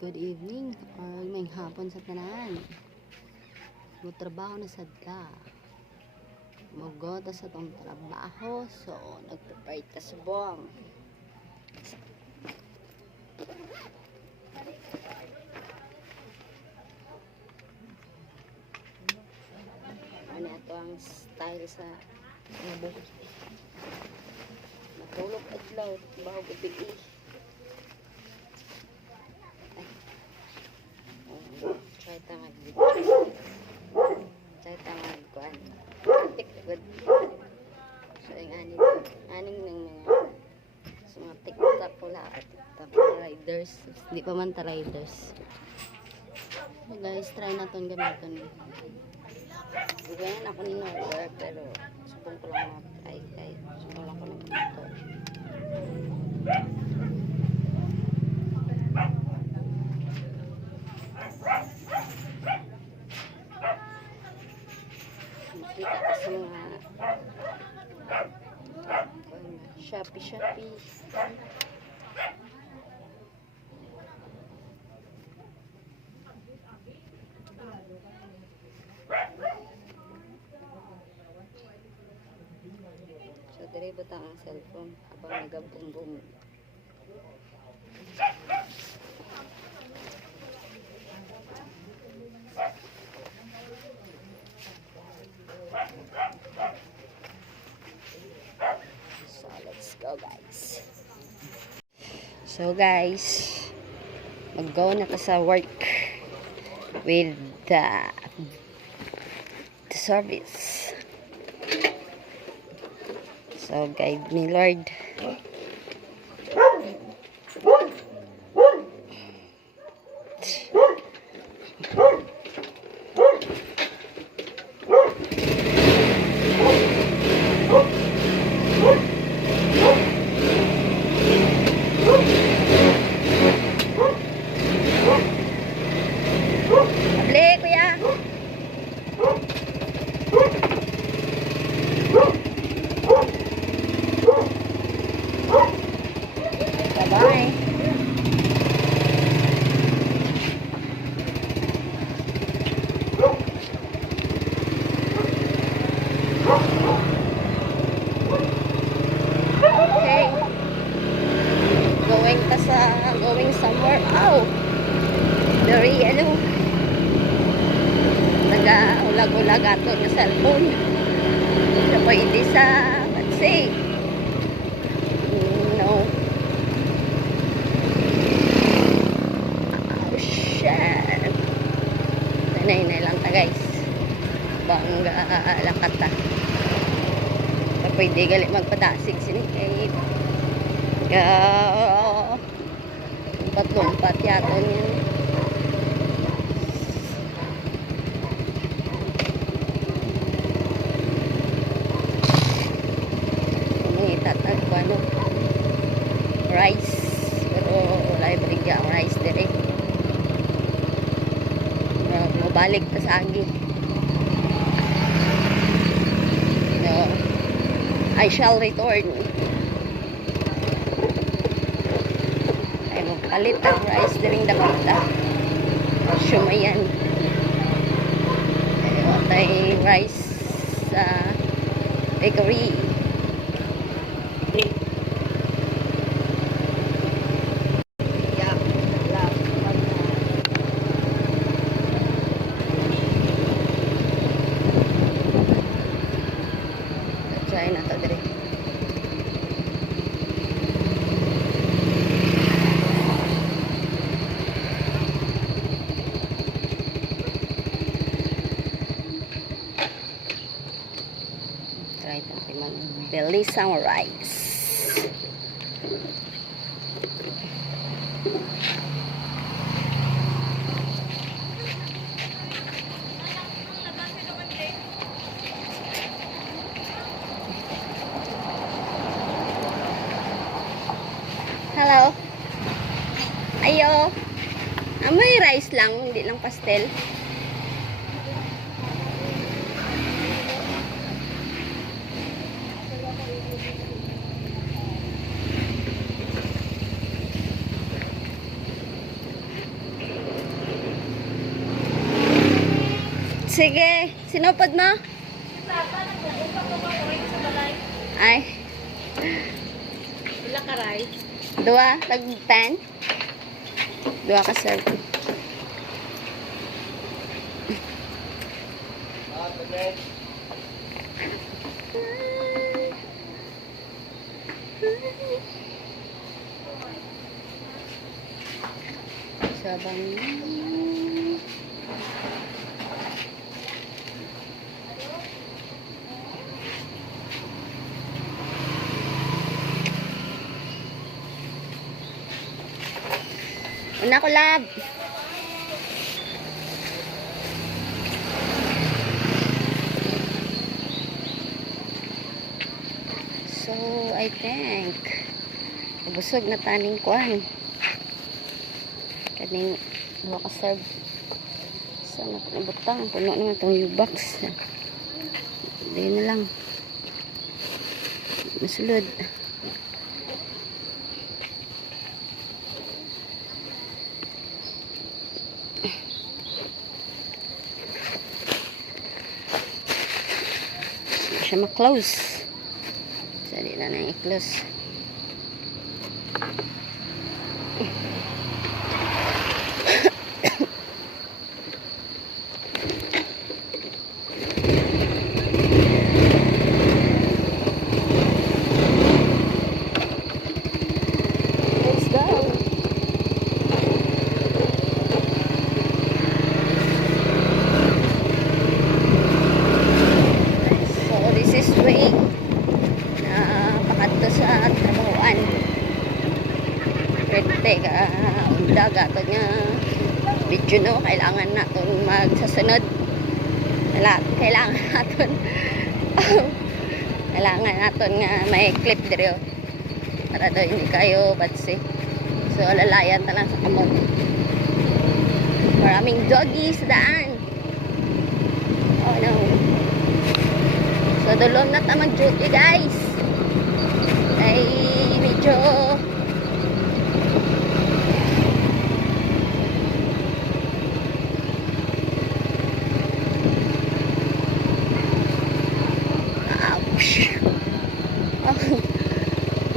Good evening or may hapon sa tanan. Trabaho na sad ka. Magota sa tong trabaho. So, nag-prepare ka sa buwang. Ano ito ang style sa buhok. Natulog adlaw. Baho gabig try tamag kuan tikod so yung aning ng mga tiktok pula at riders hindi pa man ta riders so guys try natin gamiton ganyan ako ni order pero subong ko lang try kay subong lang ko ng ito kita ka sa mga Shopee so dire butang ang cellphone habang nagabungbong so guys mag-go na ka sa work with the service so guide me Lord bye. Okay. Going somewhere. Oh. Very nag-ulag-ulag ato ng cellphone. So pwede sa let's say no. Nanay lang ta guys bangga lakat ta pwede gali magpadasig sini kay lumpat yaton yun itatag ko ano rice pero wala ibrigya ang rice dire balik pa sa agi. So, I shall return. Ay magpalit ang rice diring dakita. Shumayan. Ay rice sa bakery. na to dire. Try natin mag-belisang rice. Hello. Ayo. May rice lang, hindi lang pastel. Sige, sinupod mo? Ay. Wala ka ray. Dua, tag 10. Dua ka serve. Sabang. Una ko lab. So, I think busog na taning kuan. Kaning duha ka serve. So, nabutang puno naman tong U-box. Hindi na lang. Masulod. Siya ma-close. So, di na nang i-close. Let's go. This is way na pakadto sa trabahoan. Rente ka undag ato nga video no kailangan naton magsasunod. Kailangan naton kailangan naton nga may clip diri para daw hindi kayo batsi. So lalayan ta lang sa kamot. Maraming doggies sa daan. Oh no. So, dulom na ta mag-duty, guys. Ay, medyo ouch. Oh,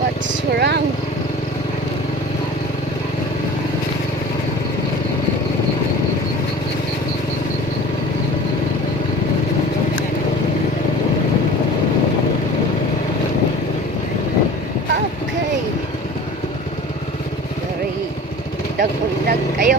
what's wrong? Okay. Very dag-undag kayo.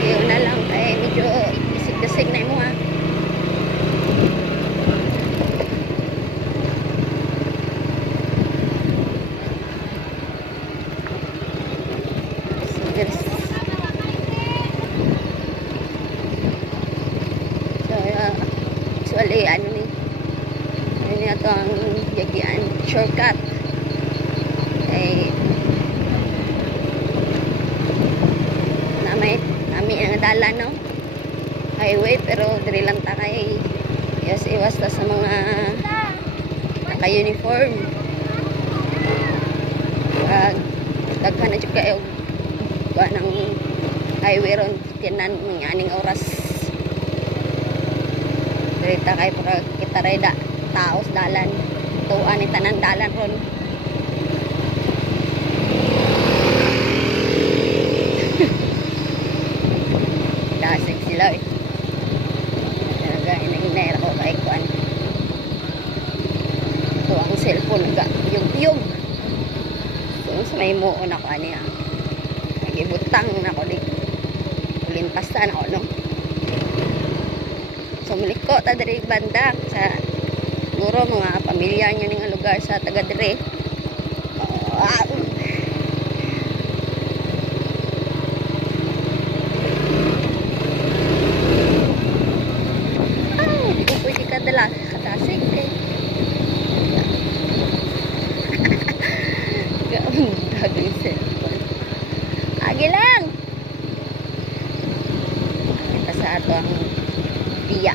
Yun na lang kay medyo isig-dasig na mo ha. Actually, ano na ito ang yagian, shortcut. Ay, nami ang dala, no? Highway, pero diri lang ta kay iwas ta sa mga naka-uniform. Daghan na dyan kayo ng highway ron, tiyanan mga aning oras. Dirita kay para kita reda taos dalan tuan ni tanan dalan ron. Dasig sila eh. Talaga inahinay ako kay kuan. Ito ang cellphone nga yung so sa may muon ako aniya. Nagibutang na ko di. Ulintasan ako no. So, muliko ta diri banda sa siguro mga pamilya niya ning lugar sa taga diri. Di ko pwede kadala katasig kay gawin cellphone. Agi lang. Kita sa ato ang Pia.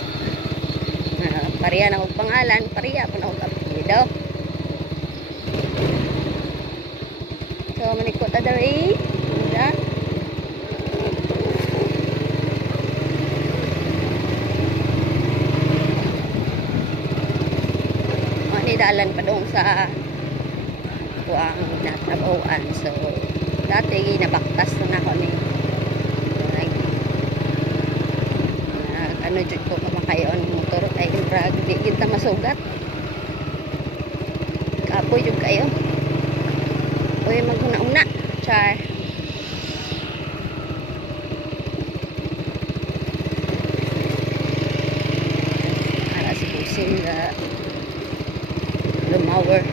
Pariya na og pangalan, pariya po na og apelyido. So manikot ta dari. Diba? Dalan pa doon sa kuang natrabahoan. So dati nabaktas na ako ni ano jud ko kamakayon motor kay brag di kita masugat kapoy jud kayo uy maghuna-una char ara si busing ga lumawer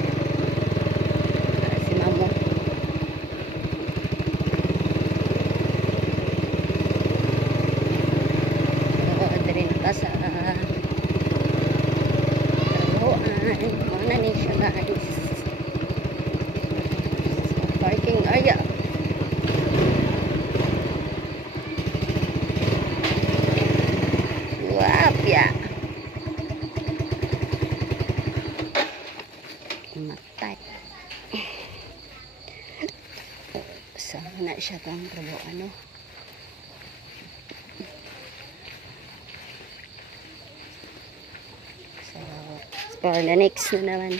si mamo diri na ta sa trabahoan mana ni siya guys parking area wapya matay sana siya kang trabaho ano so for the next na naman